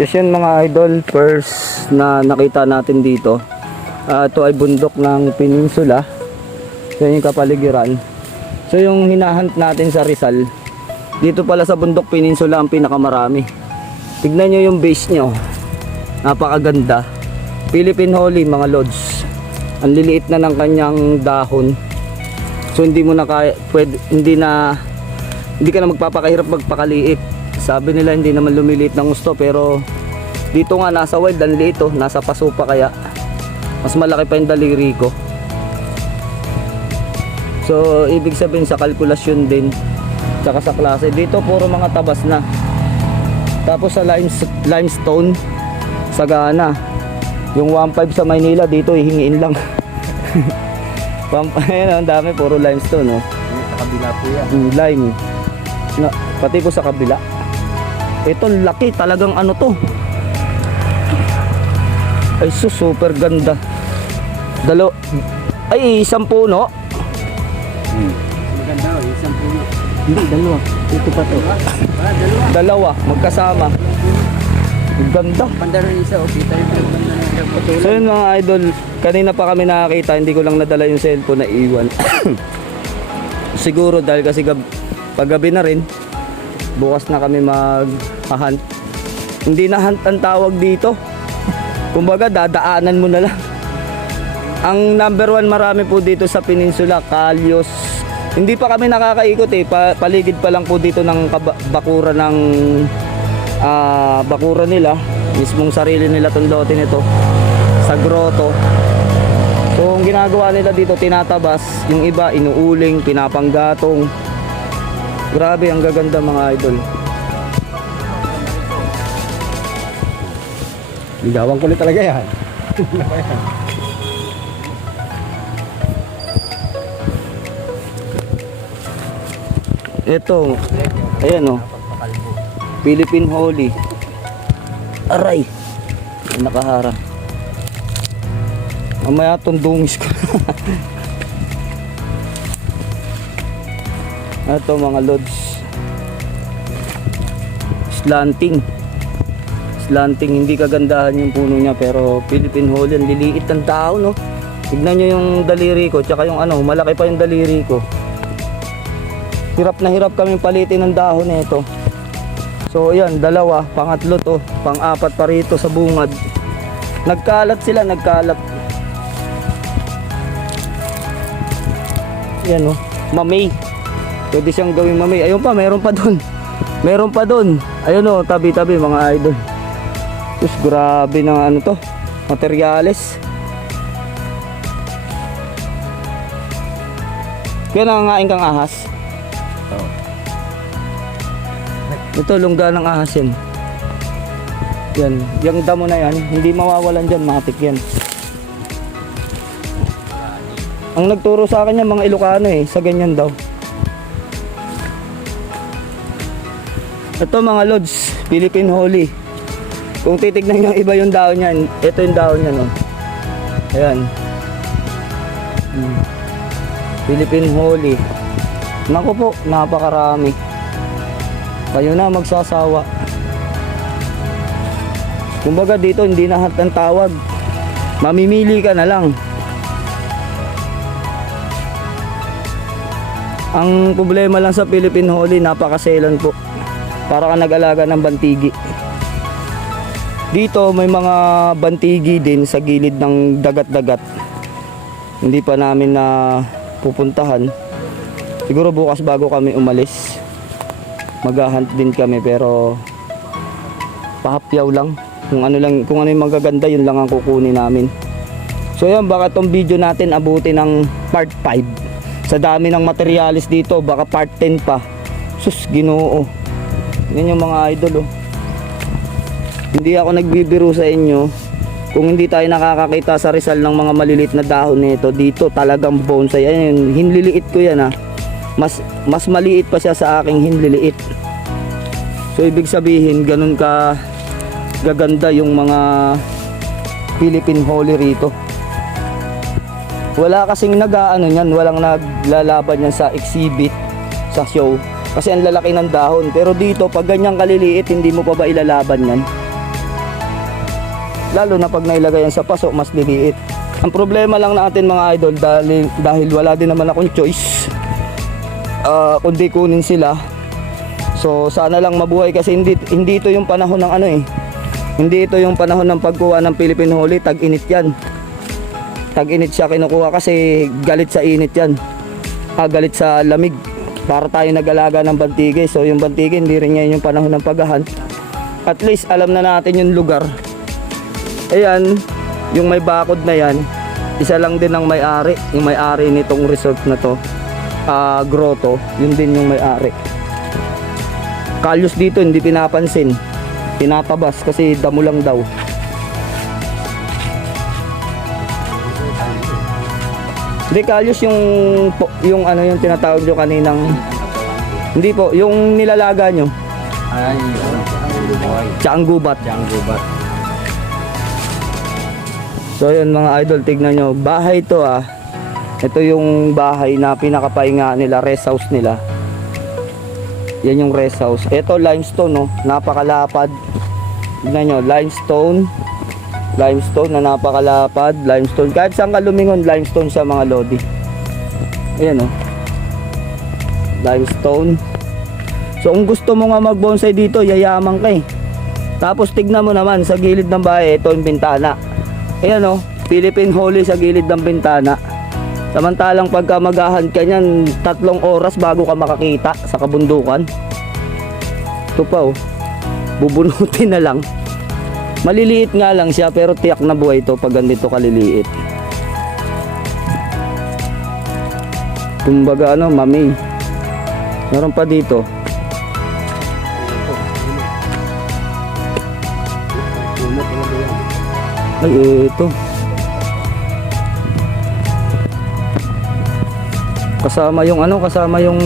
Yes, yun mga idol, first na nakita natin dito. Ito ay bundok ng Peninsula. So yung kapaligiran. So yung hinahunt natin sa Rizal, dito pala sa bundok Peninsula ang pinakamarami. Tignan nyo yung base nyo, napakaganda. Philippine Holly mga lods. Ang liliit na ng kanyang dahon. So hindi mo na kaya, hindi ka na magpapakahirap magpakaliit. Sabi nila hindi naman lumiliit ng gusto, pero dito nga nasa wild ang liit, nasa paso pa, kaya mas malaki pa yung daliri ko. So ibig sabihin sa kalkulasyon din tsaka sa klase, dito puro mga tabas na. Tapos sa limestone sagana. Yung 1.5 sa Maynila dito hihingiin lang. Ayan, ang dami puro limestone, no? Sa kabila po yan. Lime pati po sa kabila. Ito laki talagang ano to. Ay super ganda. Isang puno. Maganda o, isang puno. Hindi, dalawa. Ito pa to. Dalawa, magkasama. Ang ganda. Panda rin isa o, kita yung pagpanda ng So yun mga idol, kanina pa kami nakakita, hindi ko lang nadala yung cellphone na iwan. Siguro dahil kasi paggabi na rin, bukas na kami mag-hunt. Hindi na hunt ang tawag dito. Kumbaga dadaanan mo na lang. Ang number 1 marami po dito sa Peninsula, Kalyos. Hindi pa kami nakakaikot paligid pa lang po dito ng bakura ng bakura nila, mismong sarili nila tong lote nito sa grotto. So ang ginagawa nila dito, tinatabas, yung iba inuuling, pinapanggatong. Grabe, ang gaganda mga idol. Ligawang kulit talaga yan. Ito, ayan o, Philippine Holly. Aray, nakaharang. Mamaya tundungis ko. Ito mga lods, slanting, hindi kagandahan yung puno niya, pero Philippine Holly, ang liliit ng tao, no? Tignan nyo yung daliri ko, tsaka yung malaki pa yung daliri ko. Hirap na hirap kami palitin ng dahon nito. So ayan, dalawa, pangatlo to, pang-apat pa rito sa bungad. Nagkalat sila, Yan mamay. Pwede siyang gawing mamay. Ayun pa, meron pa doon. Ayun tabi-tabi mga idol. Tapos grabe na to, materyales. Kaya nangangain kang ahas. Ito lungga ng ahas yan. Yan, yung damo na yan, hindi mawawalan dyan, matik yan. Ang nagturo sa akin yan mga Ilocano sa ganyan daw. Ito mga lods, Philippine Holly. Kung titignan nyo iba yung daon yan, ito yung daon yan, ayan. Philippine Holly. Naku po, napakarami. Kayo na magsasawa. Kumbaga dito hindi na hunt ang tawag, mamimili ka na lang. Ang problema lang sa Philippine Holly, napakaselan po. Para ka nag-alaga ng bantigi. Dito may mga bantigi din sa gilid ng dagat-dagat. Hindi pa namin na pupuntahan. Siguro bukas bago kami umalis, mag-hunt din kami, pero pahapyaw lang. Kung ano yung magaganda, yun lang ang kukunin namin. So yan, baka tong video natin abutin ng part 5. Sa dami ng materialis dito, baka part 10 pa. Sus, Ginoo. Yan yung mga idol. Hindi ako nagbibiro sa inyo. Kung hindi tayo nakakakita sa Rizal ng mga maliliit na dahon nito, dito talagang bonsai. Ayan, hinliliit ko yan Mas maliit pa siya sa aking hinliliit. So ibig sabihin, ganun ka gaganda yung mga Philippine Holly rito. Wala kasing walang naglalaban yan sa exhibit, sa show. Kasi ang lalaki ng dahon. Pero dito, pag ganyang kaliliit, hindi mo pa ba ilalaban yan? Lalo na pag nailagay yan sa paso, mas liliit. Ang problema lang natin mga idol, dahil wala din naman akong choice, kundi kunin sila. So sana lang mabuhay kasi hindi ito yung panahon ng ano eh. Hindi ito yung panahon ng pagkuha ng Philippine Holy, tag-init yan. Tag-init siya kinukuha kasi galit sa init yan. Galit sa lamig. Para tayo nag-alaga ng bantige. So yung bantige hindi rin ngayon yung panahon ng paghahan. At least alam na natin yung lugar. Ayan, yung may bakod na yan, isa lang din ang may-ari. Yung may-ari nitong resort na to, grotto, yun din yung may-ari. Kalyos dito hindi pinapansin, tinatabas kasi damo lang daw. Hindi, kalyos yung ano yung tinatawag nyo kaninang, hindi po, yung nilalaga nyo, Ay, tsaang gubat. Diyan gubat. So yun mga idol, tignan nyo, bahay to ito yung bahay na pinakapahinga nila, rest house nila. Yan yung rest house. Ito limestone, no, napakalapad. Tignan nyo, limestone na napakalapad, limestone. Kahit saan ka lumingon, limestone sa mga lodi. Ayan, no, limestone. So kung gusto mo nga mag bonsai dito, yayaman ka eh. Tapos tignan mo naman sa gilid ng bahay, ito yung bintana. Ayan o, Philippine Holy sa gilid ng bintana. Samantalang pagka magahan ka nyan, 3 oras bago ka makakita sa kabundukan. Ito pa o, bubunutin na lang. Maliliit nga lang siya pero tiyak na buhay ito pag ganito kaliliit. Kumbaga ano, mami. Meron pa dito. Ay, ito. Kasama yung ano, kasama yung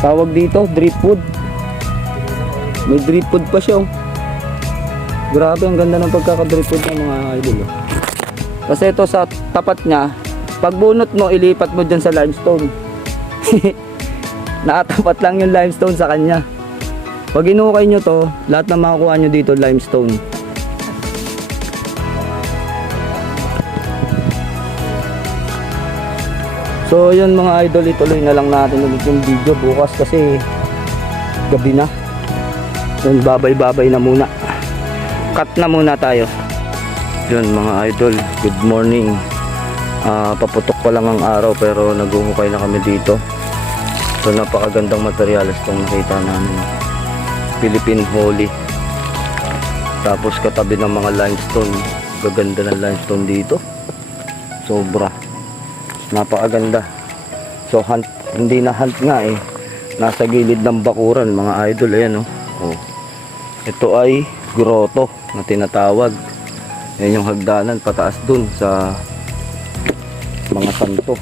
tawag dito, driftwood. May driftwood pa siya. Grabe, ang ganda ng pagkaka-driftwood ng mga idol. Kasi ito sa tapat niya, pag bunot mo, ilipat mo dyan sa limestone. Nakatapat lang yung limestone sa kanya. Pag inukay nyo to, lahat na makukuha nyo dito limestone. So yun mga idol, ituloy na lang natin ulit yung video bukas kasi gabi na. Yun, babay-babay na muna. Cut na muna tayo. Yun mga idol, good morning. Paputok pa lang ang araw pero naguhukay na kami dito. So napakagandang materyales itong nakita namin. Philippine Holy. Tapos katabi ng mga limestone. Gaganda ng limestone dito. Sobra. Napakaganda. So hunt, hindi na hunt nga eh. Nasa gilid ng bakuran mga idol. Ayan oh. Oh. Ito ay grotto na tinatawag. Ayan yung hagdanan pataas dun sa mga santo.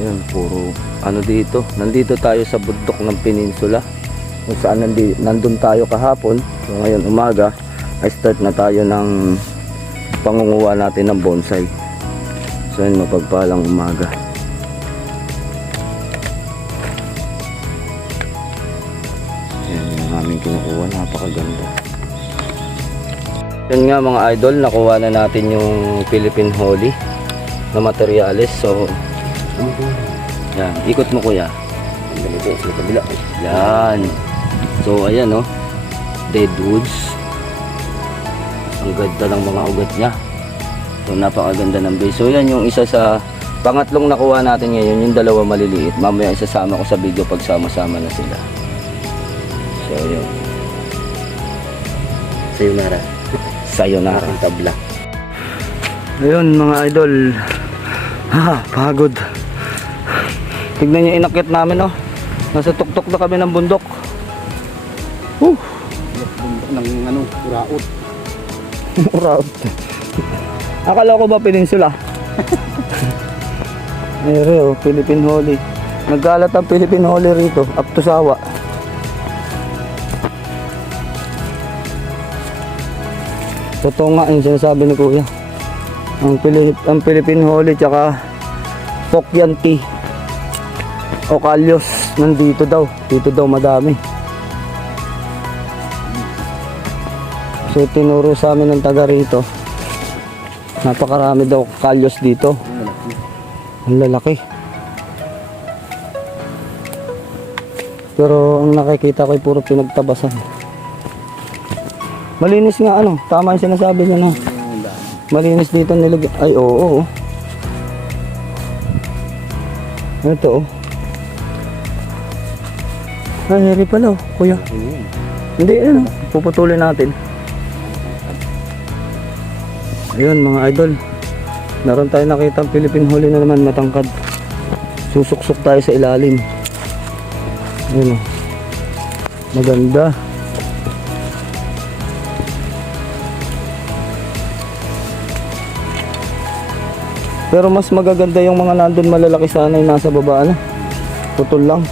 Ayan, puro ano dito. Nandito tayo sa bundok ng peninsula. Kung saan nandun tayo kahapon. So ngayon umaga ay start na tayo ng pangunguha natin ng bonsai. So yun, mapagpalang umaga. Yan yung aming kinukuha, napakaganda. Yan nga mga idol, nakuha na natin yung Philippine Holy na materyales. So yan, ikot mo kuya. Ganito sa kabila. Yan. So ayan oh, dead woods. Ang ganda ng mga ugat niya. So napakaganda ng base. So yan yung isa sa pangatlong nakuha natin ngayon, yung dalawa maliliit. Mamaya isasama ko sa video pag sama-sama na sila. So yun. Sayonara. Sayonara ang tabla. Ayun mga idol. Pagod. Tignan nyo inakit namin oh. Nasa tuktok na kami ng bundok. Bundok ng ano, uraot. Uraot. Akala ko ba peninsula? Ere oh, Philippine Holy. Nagkalat ang Philippine Holy rito, up to Sawa. Totoo nga yung sinasabi ni Kuya. Ang Philippine Holy tsaka Pokyan Tea o Kalyos nandito daw. Dito daw madami. So tinuro sa amin ng taga rito. Napakarami daw kalyos dito. Ang lalaki. Pero ang nakikita ko ay puro pinagtabasan. Malinis nga ano, tama yung sinasabi niya no. Malinis dito nilagay. Ay oo. Ito oh. Ay, heri pala oh, kuya. Hindi, ano, puputulin natin. Ayun mga idol. Naroon tayo nakita ang Philippine Huli na naman matangkad. Susuksok tayo sa ilalim. Ayun oh. Maganda. Pero mas magaganda yung mga nandun malalaki sana yung nasa baba na. Putol lang.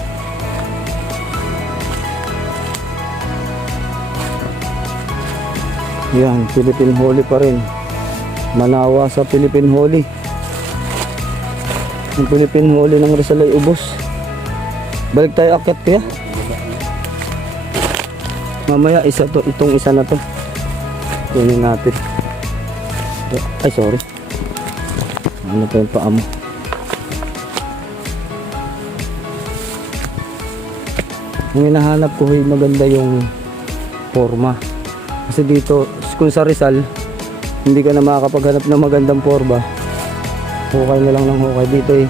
Yan, Philippine Huli pa rin. Manawa sa Philippine Huli. Yung Philippine Huli ng Rizal ay ubos. Balik tayo akyat kaya. Mamaya isa to, itong isa na to. Kunin natin. Ay sorry. Ano pa yung paa mo? Yung hinahanap ko ay maganda yung forma. Kasi dito, kung sa Rizal, hindi ka na makakapaghanap ng magandang forma. Hukay na lang ng hukay. Dito eh,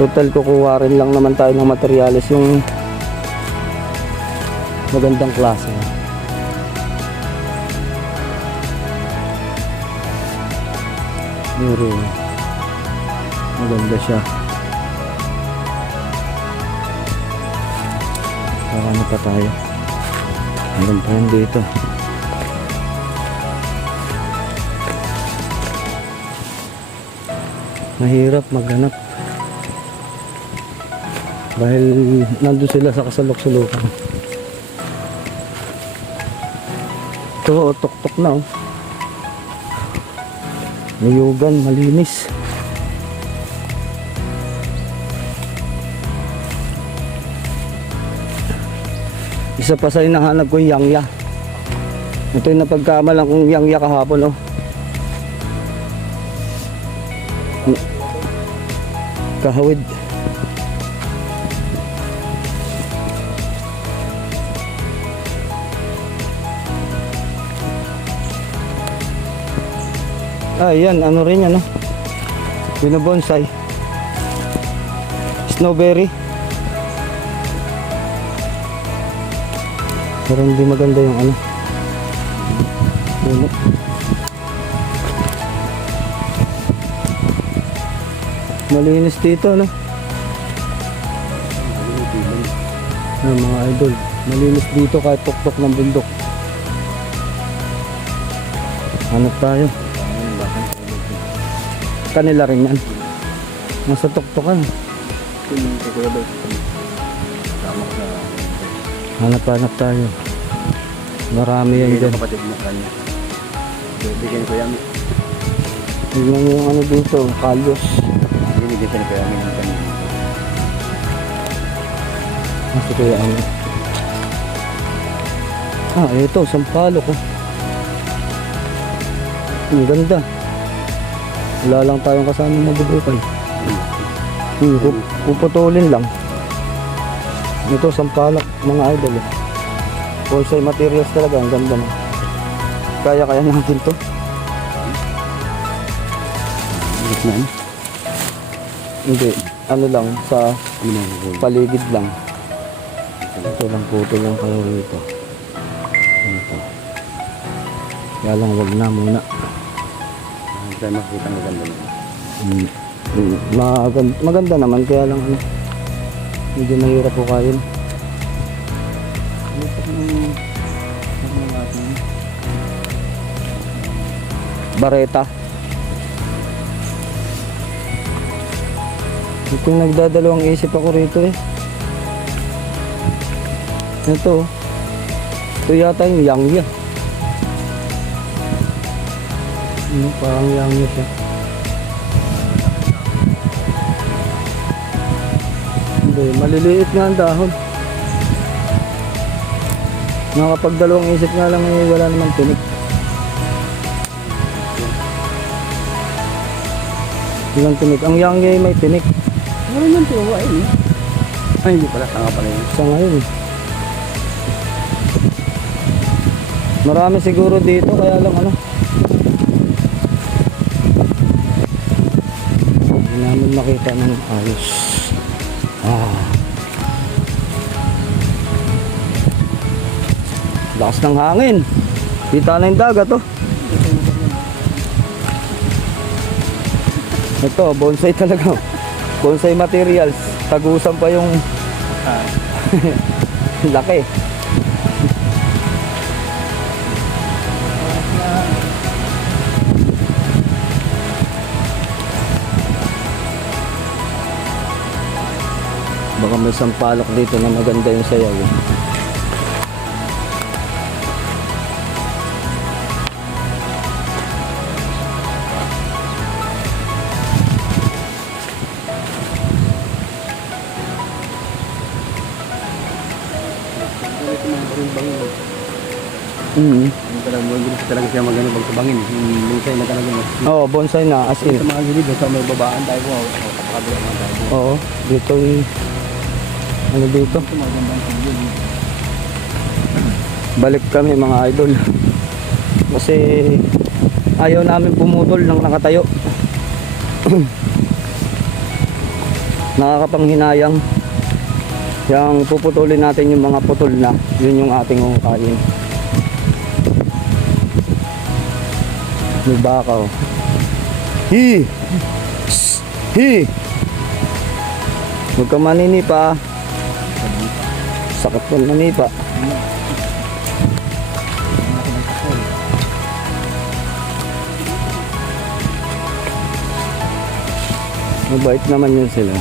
total kukuha rin lang naman tayo ng materyales yung magandang klase. Meron. Maganda siya. Ano pa tayo? Hanggang pa yun dito. Mahirap maghanap. Dahil nandun sila sa kasalok-sulukan. Ito, tok-tok na oh. Niyugan, malinis. Isa pa sa hinahanap ko yung yangya. Ito yung napagkamalang kong yangya kahapon oh. Kahawid. Ah, yan, ano rin yan, no? Binobonsai. Snowberry. Pero hindi maganda yung ano. Puno. Malinis dito, no? Mga idol. Malinis dito kahit tuktok ng bundok. Hanap tayo. Kanila rin yan. Nasa tuktokan. Hanap tayo. Marami yan dyan. Kapatid mo kanya. Bigyan ko yan. Tignan mo yung ano dito, kalyos. Binigyan siya ni Kuya Amin ng kanya. Nasa kaya ano. Ah, ito, sampalok oh. Ang ganda. Wala lang tayong kasama magbubukay. Puputulin lang. Ito, sampalok, mga idol eh. Bonsai materials talaga, ang ganda na. Kaya natin to. Gitnaan? Hindi, ano lang, sa paligid lang. Ito lang, putol lang kayo rito. Ito. Kaya lang, wag na muna. Hindi tayo makikita ng ganda naman. Maganda naman, kaya lang ano, medyo mahirap po kayo. Bareta. Ito yung nagdadalawang isip ako rito eh. Ito. Ito yata yung yangya. Parang yangya siya. Hindi, maliliit nga ang dahon. Nakapag dalawang isip nga lang eh, wala namang tinik. Walang tinik. Ang yangya may tinik. Meron yung tinuwa eh. Ay, hindi pala. Tanga pala yun. Sa ngayon. Marami siguro dito kaya lang ano. Hindi namin makita ng ayos. Lakas ng hangin. Kita na yung dagat oh. Ito, bonsai talaga. Bonsai materials. Tagusan pa yung laki. Baka may sampalok dito na maganda yung sayaw. Talaga siya magano pagsabangin. Yung bonsai na talaga. Oo, bonsai na as in. Sa mga gilid, sa may babaan tayo po. Kapakabila naman tayo po. Oo, dito yung ano dito. Ito magandang sigil. Balik kami mga idol. Kasi ayaw namin pumutol ng nakatayo. Nakakapanghinayang. Yang puputulin natin yung mga putol na, yun yung ating kain. May baka oh. Hi! Shh! Hi! Huwag ka maninipa. Sakit ng manipa. Mabait naman yun sila.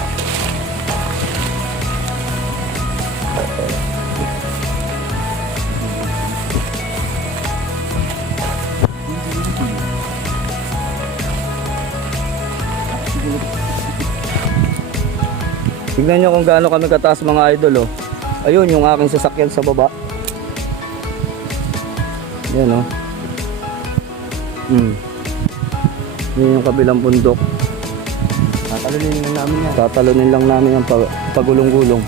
Tignan nyo kung gaano kami kataas mga idol oh. Ayun yung aking sasakyan sa baba. Yan oh. Yan yung kabilang bundok. Tatalunin lang namin yan. Tatalunin lang namin ang pagulong-gulong.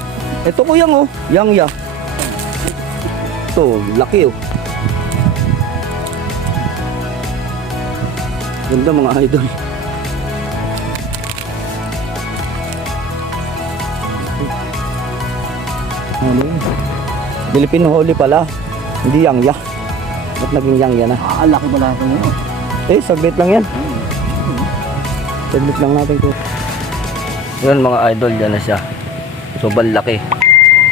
Ito kuyang oh, yangya. Ito, laki oh. Ganda mga idol. Ano yun? Philippine Holy pala. Hindi yangya. Ba't naging yangya na? Laki pala ito yun. Saglit lang yan. Saglit lang natin ko. Yan mga idol, yan na siya. Sobrang laki.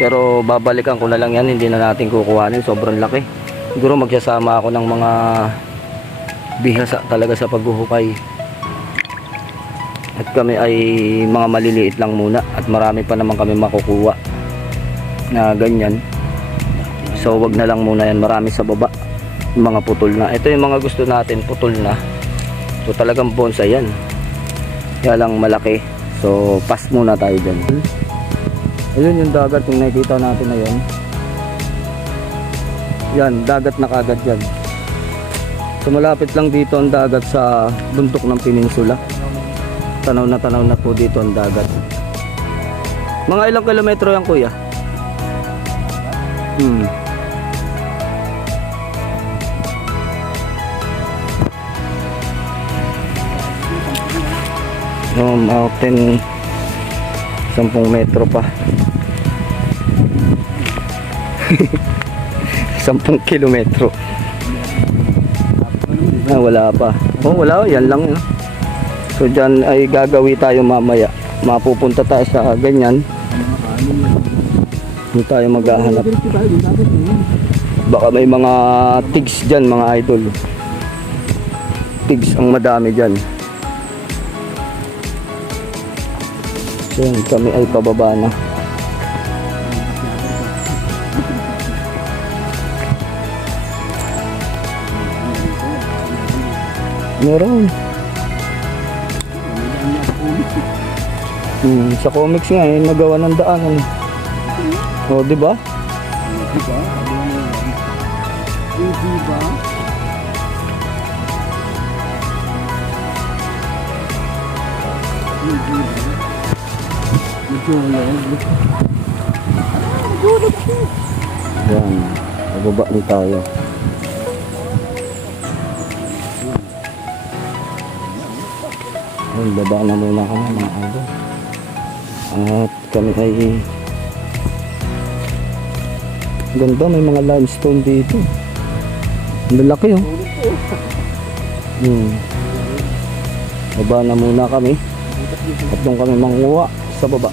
Pero babalikan ko na lang yan, hindi na natin kukuhanin. Sobrang laki. Siguro magsasama ako ng mga bihasa talaga sa paghuhukay. At kami ay mga maliliit lang muna. At marami pa naman kami makukuha na ganyan. So wag na lang muna yan. Marami sa baba. Yung mga putol na. Ito yung mga gusto natin, putol na. So talagang bonsai yan. Kaya lang malaki. So pass muna tayo dyan. Ayun yung dagat yung nakikita natin na yan. Yan, dagat na kagad yan. So malapit lang dito ang dagat sa bundok ng peninsula. Tanaw na po dito ang dagat. Mga ilang kilometro yan kuya? Mountain 10 metro pa. 10 kilometro. Wala pa. Oh, wala. Yan lang. So dyan ay gagawi tayo mamaya. Mapupunta tayo sa ganyan. Hindi tayo maghahanap. Baka may mga tigs dyan mga idol. Tigs ang madami dyan. So yan, kami ay pababa na. Meron. Sa comics nga eh, magawa ng daanan. O, di ba? Medyo ngayon. Yan. Bababa rin tayo. Ayun, baba na muna kami mga idol. At kami ay ganda, may mga limestone dito. Ang lalaki oh. Baba na muna kami. At doon kami manguha sa baba.